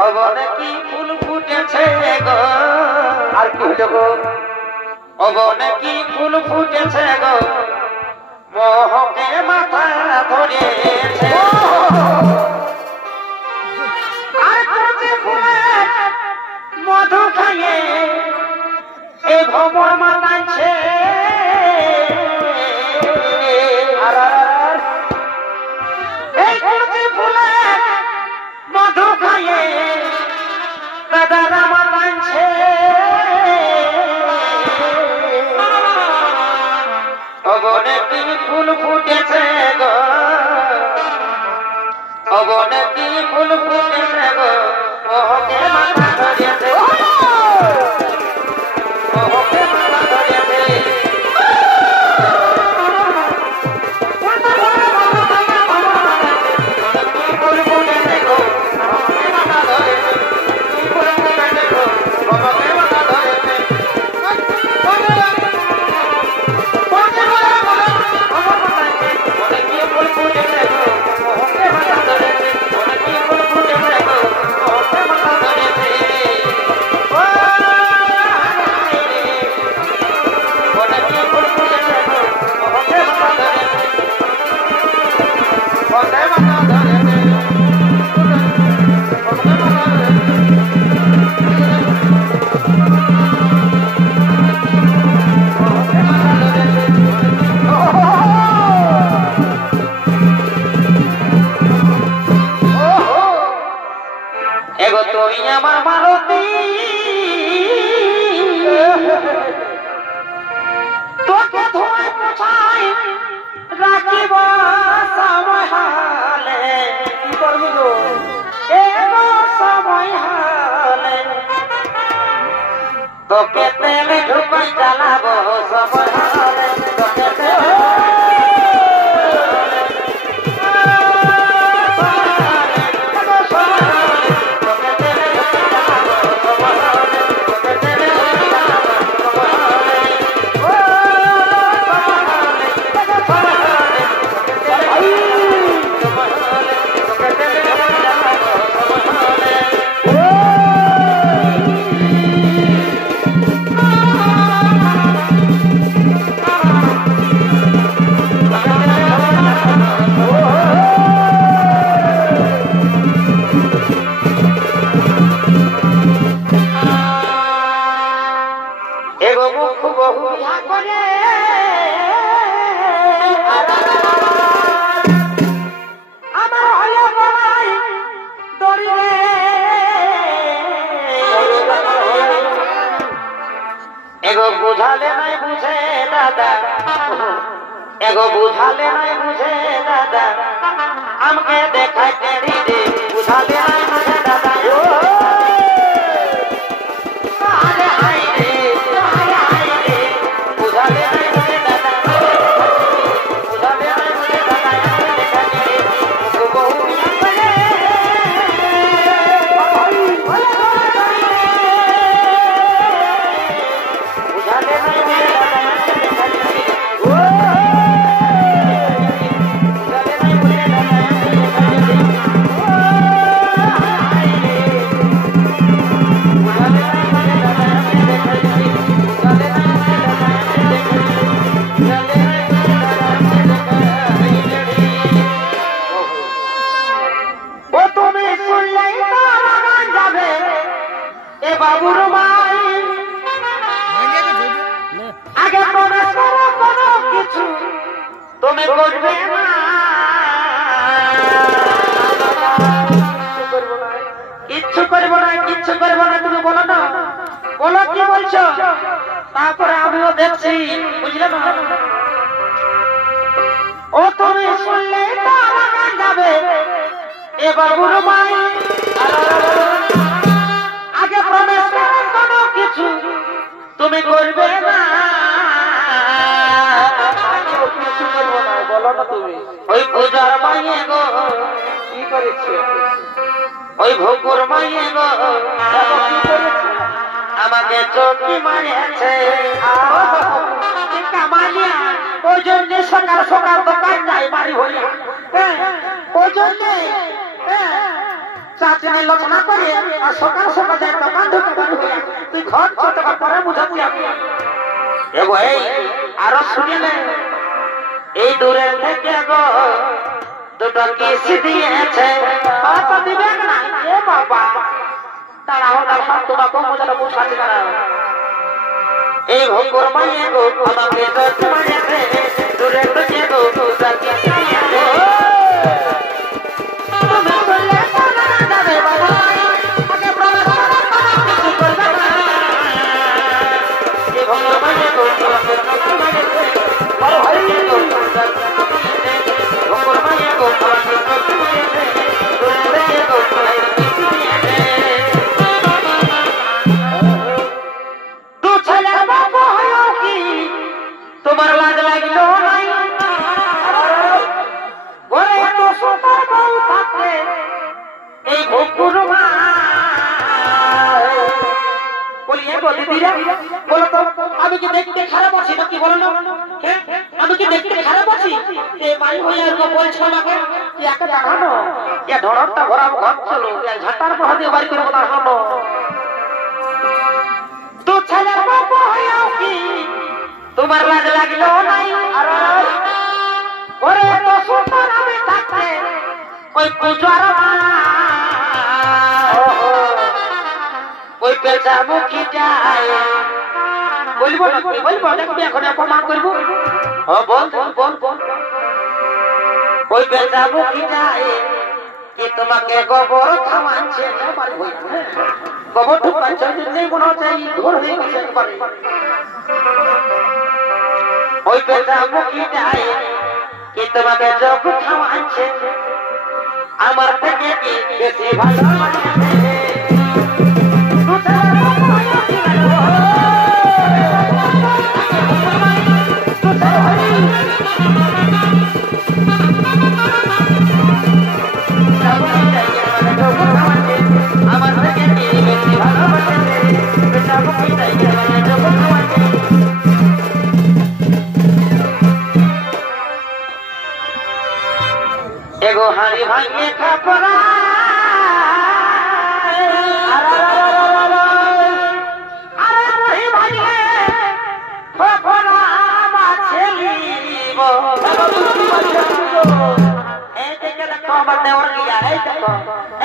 অবনে কি ফুল ফুটেছে গো আর কি হলো গো অবনে কি ফুল ফুটেছে গো মোহকে মাথা ধরেছে আর কোচে ফুলে মধু খাইয়ে এই ভবর মাতাইছে এই কোচে ফুলে মধু খাইয়ে দাদারা মাতাইছে অবনে কি ফুল ফুটেছে গো অবনে কি ফুল ফুটেছে গো মোহকে মাথা ধরেছে মোহকে মাথা ধরেছে ফুল ফুটেছে গো মোহকে মাথা ধরেছে ফুল ফুটেছে গো মোহকে মাথা ধরেছে এগো তুই আমার মালতী তোকে ধোয় পোছাই রাখিব সময় হালে কি করবি গো এগো সময় হালে তোকে তেলে ঢুকাই জ্বালাবো সময় হালে তোকে তেলে एगो बुझाले नहीं बुझे दादा एगो बुझाले नहीं बुझे दादा हमके देखा तेरी दे बुझाले नहीं बुझे दादा आले आई रे बुझाले नहीं बुझे दादा बुझाले नहीं बुझे दादा देखा तेरी को बहु बाबूर भाई आगे प्रवेश करो कोनो किछु तुम्हें করবে না কিচ্ছু করব না তুমি বলো না বলো কি বলছো তারপরে আমিও দেখছি বুঝলে না ও তুমি শুনলে তারা গান যাবে এ বাবুর ভাই আগে প্রবেশ করো কোনো কিছু তুমি করবে না কিছু করবো না বলো না তুমি ওই পূজার মাইয়ে গো কি করেছে ওই ভোগুর মাইয়ে গো কি করেছে আমাকে চোখি মারিয়েছে কামালিয়া ওই জন্য সকাল সকাল দোকান যাই বাড়ি হইয়া ওই জন্য চাচনি লোচনা করে আর সকাল সকাল যায় দোকান ঢুকে বাড়ি হয়ে তুই ঘর ছোট করে বুঝাচ্ছি আমি এগো এই আরো শুনিলে এই দূরের থেকে গো দুটো কিস দিয়েছে বাবা দিবে না এ বাবা তারাও তার তোমাকে মজাটা বুঝাতে পারা এই ভঙ্গুর মাইয়ে গো আমাকে তো মাইয়েছে দূরের থেকে গো দুটো কিস দিয়েছে তুমি বললে না যাবে বাবা আগে প্রবেশ করবে না এই ভঙ্গুর মাইয়ে গো আমাকে তো মাইয়েছে বড় হরি গো ভঙ্গুর মাইয়ে গো আমাকে তো মাইয়েছে দূরের থেকে গো তোমার লাজ লাগলো নাই ঘরে এত সুন্দর বউ থাকতে এই ভুকুর বলি দিদিরা বলো তো আমি কি দেখতে খারাপ আছি নাকি বলো না আমি কি দেখতে খারাপ আছি এই মাই হইয়া বলছো আমাকে একা জানো এ ধরনটা ভরা ঘর চলো ঝাঁটার পর দিয়ে বাড়ি করে কথা শোনো তো ছেলের বাবা হইয়াও কি তোমার লাজ লাগলো নাই ঘরে তো সুন্দর আমি থাকতে ওই পূজার ওই পেঁচা মুখী যায় বলবো দেখবি এখন অপমান করবো বল বল বল ওই পেঁচা মুখী যায় কি তোমাকে গোবর খাওয়াচ্ছে গোবর ঢুকাচ্ছে নেই মনে হচ্ছে ঘোর হয়ে গেছে একবারে ওই পেঁচা মুখী যায় কি তোমাকে যোগ খাওয়াচ্ছে আমার থেকে কি বেশি ভালো আমার থেকে কি বেশি ভালোবাসে পেঁচা মুখী যায় যোগ খাওয়াচ্ছে এগো হাড়ি ভাঙে খাপরা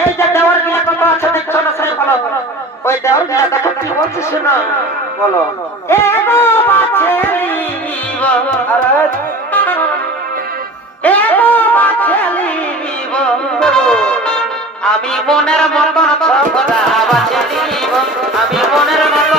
এই যে দেওয়ার গিয়া কত আছে দেখছো না সেই ভালো ওই দেওয়ার গিয়া দেখো কি বলছি শোনো বলো এগো বাছেলিব এগো বাছেলিব আমি মনের মতন সবদা বাছেলিব আমি মনের মতন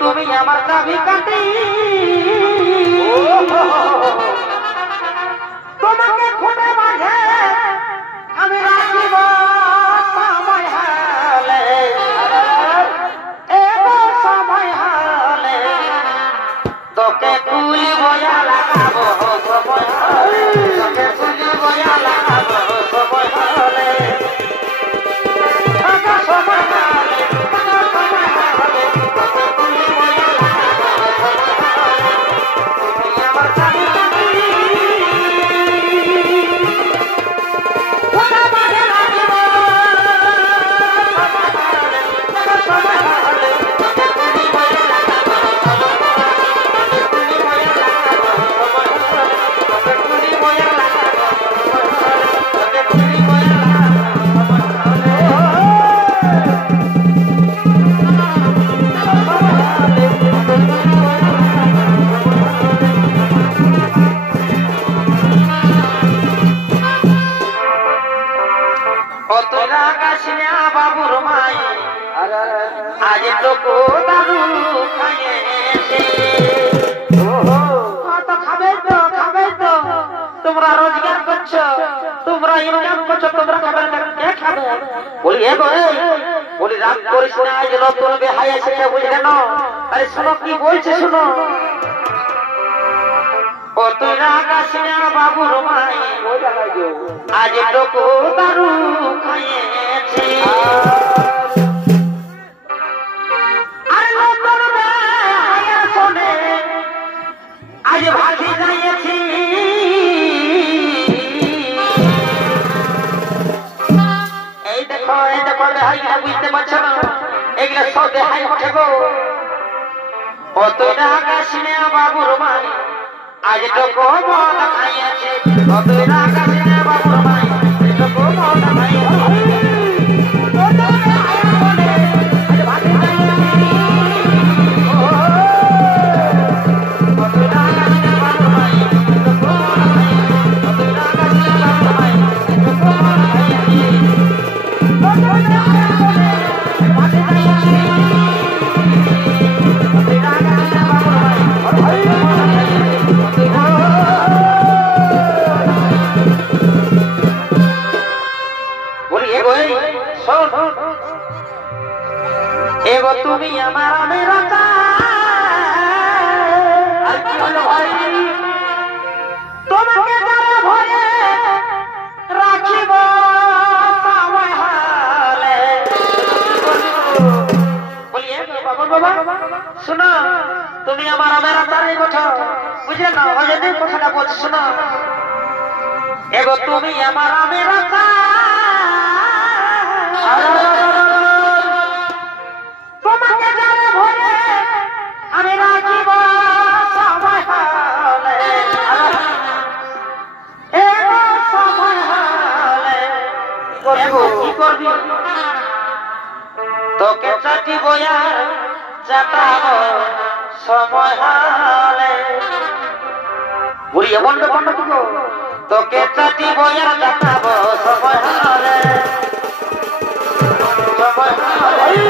তুমি আমার চাবি কাটি তোমাকে খুঁটে মাঝে আমি রাখিব সময় হলে সময় হলে তোকে তুই বয়া লাগাবো সময় হলে তোকে তুই বয়া লাগাবো সময় হলে সময় হলে বাবুর মাই আজ তো দাদু খাইয়েছে তো খাবে তো তোমরা রোজগার খাচ্ছ তোমরা ইনকাম করছো তোমরা খাবে না কে খাবে বলি এগো এই বলি রাগ করিস না আজ নতুন বেহাই আছে বুঝলে না আরে শোনো কি বলছে শোনো ও তুই রাগ আসিনা বাবুর মাই আজ টুকু দারু খাইয়েছি আরে নতুন বেহাই শোনে আজ ভাগি যাইয়েছি এই দেখো বেহাইরা বুঝতে পারছো না এগুলো সব বেহাই ওঠে গো ও তুই রাগ আসিনা বাবুর মাই আজ তো কোমল খাইয়াছে ও তুই রাগ আসিনা বাবুর মাই আজ তো কোমল খাইয়াছে এগো তুমি আমার মেরা আর কি হলো ভাই তোমাকে যারা ভয়ে রাখিব সময় হলে বলি এগো বাবা শোনো তুমি আমার মেরা তারে কথা বুঝলে না ওই যে কথাটা বলছি শোনো এগো তুমি আমার মেরা তোমাকে যারা ভরে আমি রাখিব সময় হলে সময় হলে কি করবি তোকে চাটিব চাটাব সময় হলে বুড়ি এমন ব্যাপার না তোকে চাটিব চাটাব সময় হলে সময় হলে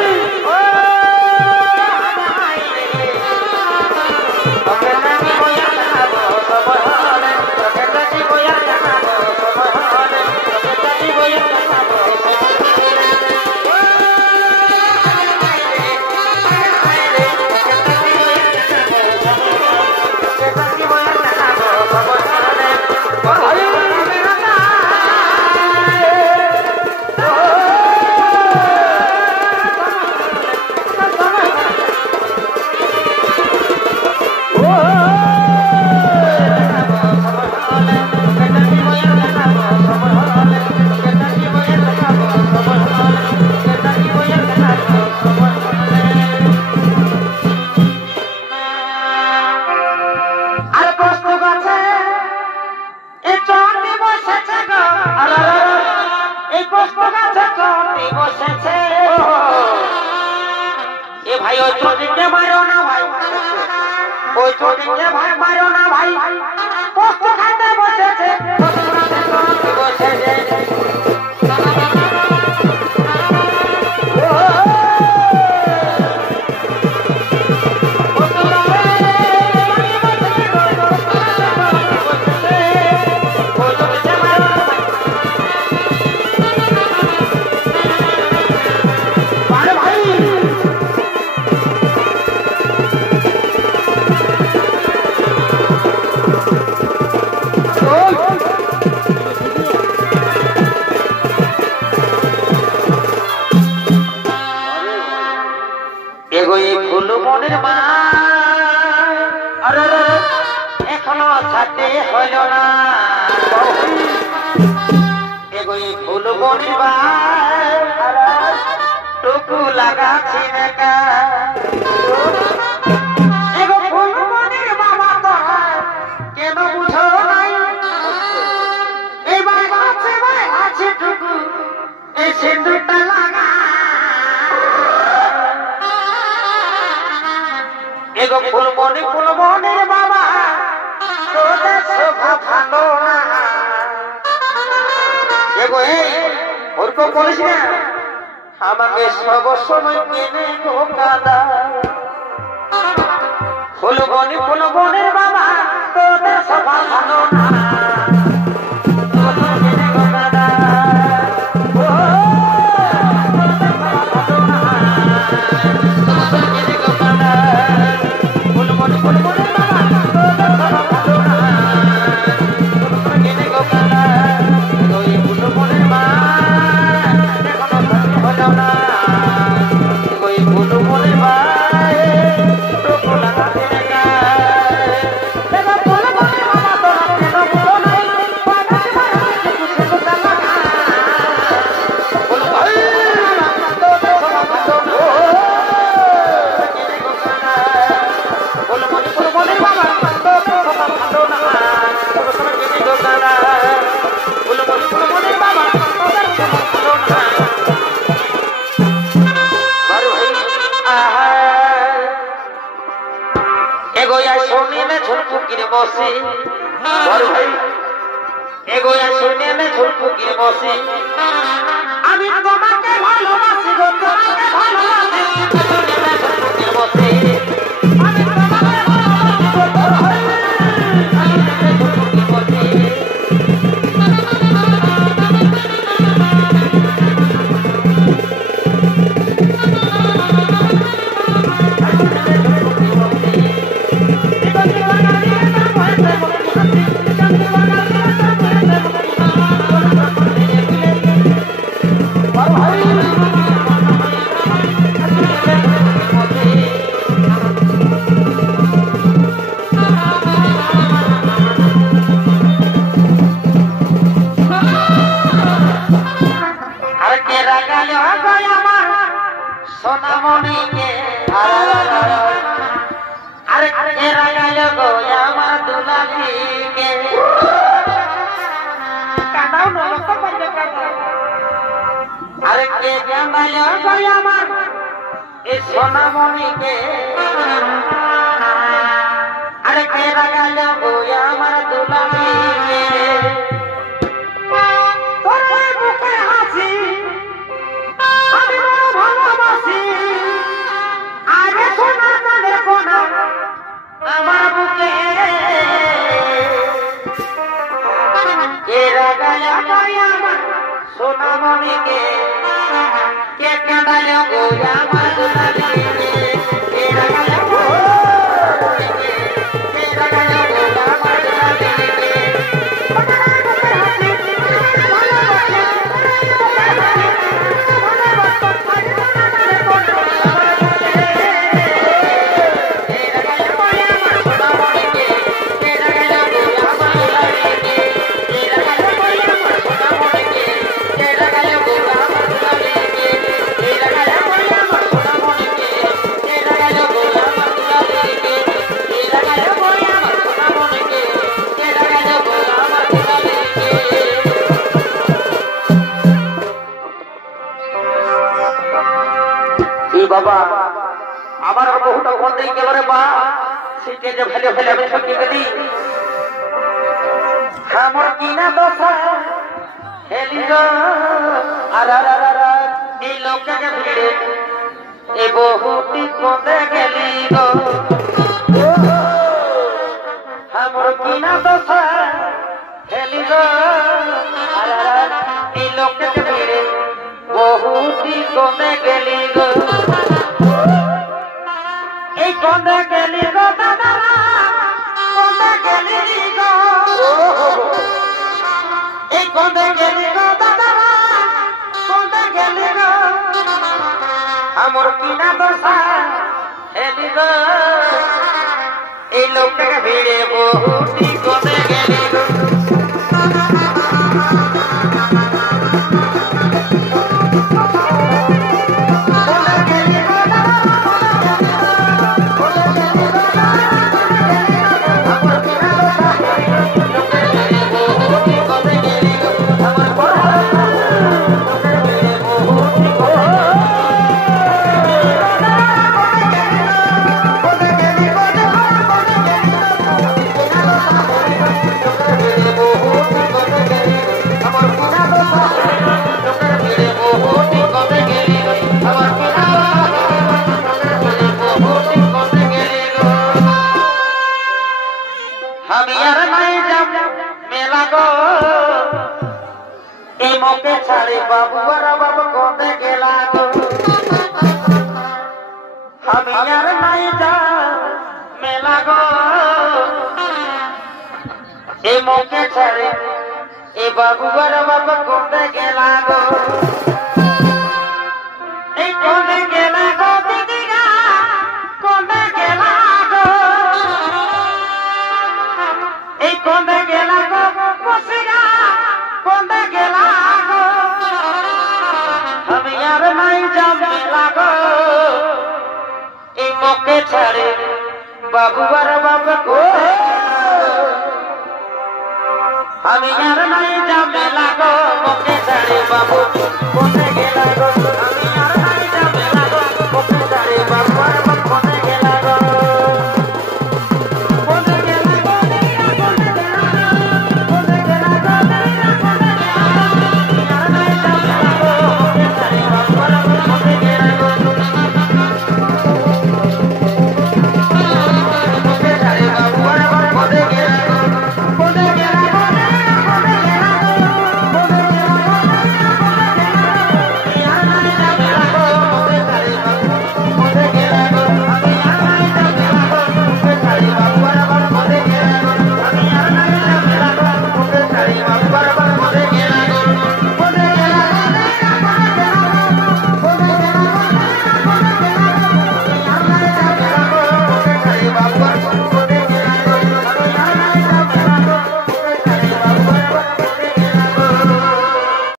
ভাই ওই চোদিকে মারো না ভাই ওই চোদিকে ভাই মারো না ভাই পোস্ত খাইতে বসেছে বসেছে মনের মা আরে এখনো ছাড়তে হইল না এগোই ফুল মনের মা টুকু লাগাছি না এগো ফুল মনের বাবা তোরা কেন বুঝো নাই এবার আছে টুকু এই সিন্দুরটা লাগা এগো ফুলমনি বাবা তোদের শোভা ভালো না এগো ওরকম বলিস না আমাকে সব সময় কেনে ধোকাদা ফুলমনির বাবা তোদের শোভা ভালো না মসি বড় ভাই এগোয়া শুনে নে ঝুলপুকি মসি আমি তোমাকে ভালোবাসি গো তোমাকে ভালোবাসি শুনে নে ঝুলপুকি মসি আমি তোমাকে ভালোবাসি গো বড় ভাই শুনে নে ঝুলপুকি মসি সোনামণিকে আরে কে রাগাল গোয়া আমার দুলালিকে তোর মুখে হাসি আমি বড় ভালোবাসি আরে সোনা কানে কোনা আমার বুকে কে রাগাল গোয়া আমার সোনামণিকে কে কাঁদাল গোয়া আমার দুলালিকে কে রাগাল বাবা আমার বহুটা কোন দিকে গেল রে বা সেটা যে ফেলে ফেলে আমি ঠকি গেলি আমার কিনা দশা হেলি গো আর এই লোকটাকে ভিড়ে এ বহুটি কোনে গেলি গো আমার কিনা দশা হেলি গো আর এই লোকটাকে ভিড়ে বহুটি কোনে গেলি গো এই কোনে গেলি গো দাদা কোনে গেলি গো এই কোনে গেলি গো দাদা কোনে গেলি গো আমার কিনা দশা হেলি গো এই লোকটাকে ভিড়ে বহুটি কোনে গেলি গো মকে ছাড়ে বাবু আর বাবু কোনে গেলা গো আমি আর নাই যা মেলা গো এই মকে ছাড়ে এ বাবু আর বাবু কোনে গেলা গো এই কোনে গেলা গো দিদিগা কোনে গেলা গো এই কোনে গেলা গো বসিগা কোনে গেলা মকে ছাড়ে বাবু আর বাবু কো আমি আর নাই যাবে লাগো মকে ছাড়ে বাবু কোনে গেলা গো